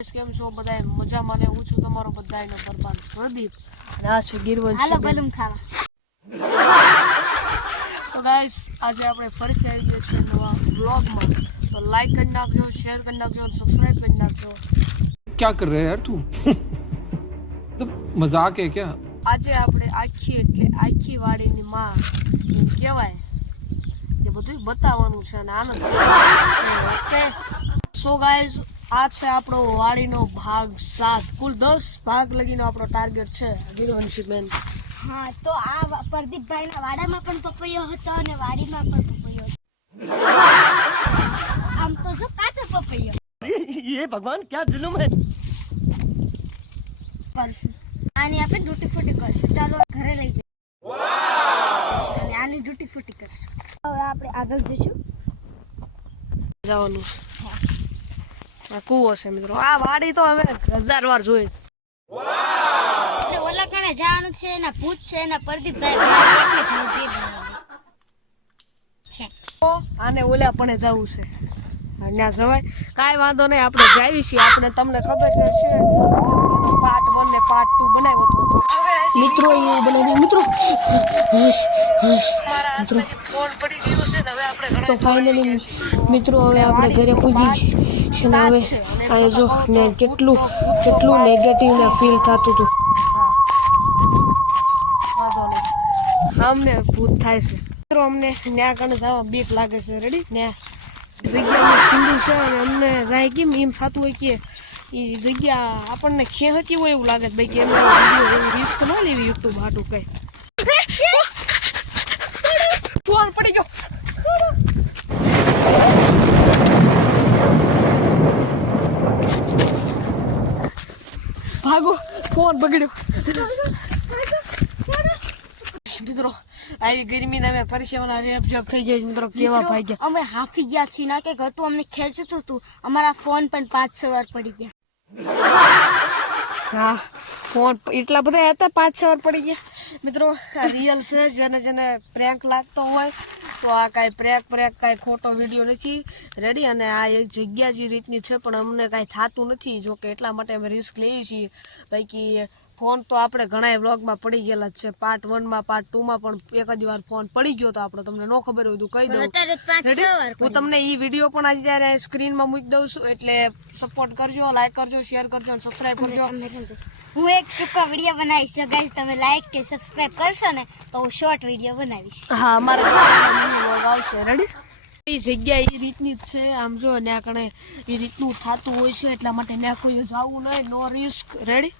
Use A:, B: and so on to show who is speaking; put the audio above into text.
A: કેમ છો બધાય? મજામાં ને હું છું તમારો બધાયનો બરબાદ પ્રદીપ. અને આ છે ગિરવંશ
B: હાલો ગલમ ખાવા.
A: તો ગાઈસ આજે આપણે ફરીથી આવી ગયા છીએ નવા બ્લોગમાં તો લાઈક કરી નાખજો શેર કરી નાખજો અને સબસ્ક્રાઇબ કરી નાખજો.
C: ક્યા કર રહે યાર તું મજાક હે ક્યા
A: આજે આપણે આખી એટલે આખી વાડીની માં એમ કહેવાય એ બધું બતાવવાનું છે અને આનંદ ઓકે સો ગાઈઝ આ છે આપણો વાડીનો ભાગ સાત. કુલ દસ ભાગ લગીનો આપણો ટાર્ગેટ છે વિરવંશીબેન
B: હા તો આ પ્રદીપભાઈના વાડામાં પણ પપૈયો હતો અને વાડીમાં પણ પપૈયો હતો. આમ તો જો કાચો પપૈયો.
D: એ ભગવાન ક્યાં જુલુમ હે?
B: કરશું. આની આપણે ડ્યુટી ફૂટી કરશું. ચાલો ઘરે લઈ જઈએ. આની ડ્યુટી ફૂટી કરશું. હવે આપણે આગળ જઈશું.
A: જવાનું છે. આ કૂવો છે મિત્રો. આ વાડી તો હવે હજાર વાર જોઈ
B: એટલે ઓલા કણે જવાનું છે એના ભૂત છે એના પ્રદીપભાઈ. છે.
A: આને ઓલા પણ જવું છે. ત્યાં જવાય. કાંઈ વાંધો નહીં આપણે જાવી છીએ. આપણે તમને ખબર છે. પાર્ટ વન ને પાર્ટ ટુ બનાવ્યો હતો મિત્રો એ બનાવ્યું. મિત્રો હશ હશ. મિત્રો. તો ફાઇનલી મિત્રો હવે આપણે ઘરે પૂજી છે. ને હવે? આ જો ને કેટલું કેટલું નેગેટિવ ને ફીલ થતું હતું. અમને ભૂત થાય છે. મિત્રો અમને ન્યા કને જવા બીક લાગે છે. રેડી ન્યા. જગ્યા સિંધુ છે અને અમને જાય કેમ? એમ થતું હોય કે એ જગ્યા આપણને ખેંચતી હોય એવું લાગે ભાઈ કે રિસ્ક ન લેવી યુટ્યુબ હાટું કઈ. ફોન પડી ગયો. ભાગો ફોન બગડ્યો. મિત્રો આવી ગરમી ને અમે પરસેવાના રેપ જોપ થઈ ગયા મિત્રો કેવા ભાગ્યા?
B: અમે હાફી ગયા છીએ ના કે હતું અમને ખેંચતું હતું અમારા ફોન પણ પાંચ છ વાર પડી ગયા.
A: હા, ફોન એટલા બધા હતા, પાંચ છ વાર પડી ગયા. મિત્રો, આ રિયલ છે, જેને જેને પ્રેન્ક લાગતો હોય, તો આ કાંઈ પ્રેક પ્રેક કાંઈ ખોટો વીડિયો નથી. રેડી અને આ એક જગ્યા જે રીતની છે, પણ અમને કાંઈ થતું નથી, જોકે એટલા માટે અમે રિસ્ક લઈએ છીએ. બાકી ફોન તો આપણે ઘણા વ્લોગમાં પડી ગયેલા છે. પાર્ટ વનમાં પાર્ટ ટુમાં પણ એક જ વાર ફોન પડી ગયો તો આપણે તમને ન ખબર હોય તો કહી દઉં. હું તમને એ વીડિયો પણ આજે ત્યારે સ્ક્રીનમાં મૂકી દઉં છું એટલે સપોર્ટ કરજો લાઈક કરજો શેર કરજો અને સબસ્ક્રાઈબ કરજો.
B: હું એક ટૂંકો વીડિયો બનાવીશ. જો ગાઈસ તમે લાઈક કે સબસ્ક્રાઈબ કરશો ને તો હું શોર્ટ વીડિયો બનાવીશ.
A: હા અમારા વ્લોગ આવશે. રેડી એ જગ્યા એ રીતની જ છે. આમ જો ત્યાં કણે એ રીતનું થતું હોય છે એટલા માટે ત્યાં કોઈ જવું નહીં નો રિસ્ક રેડી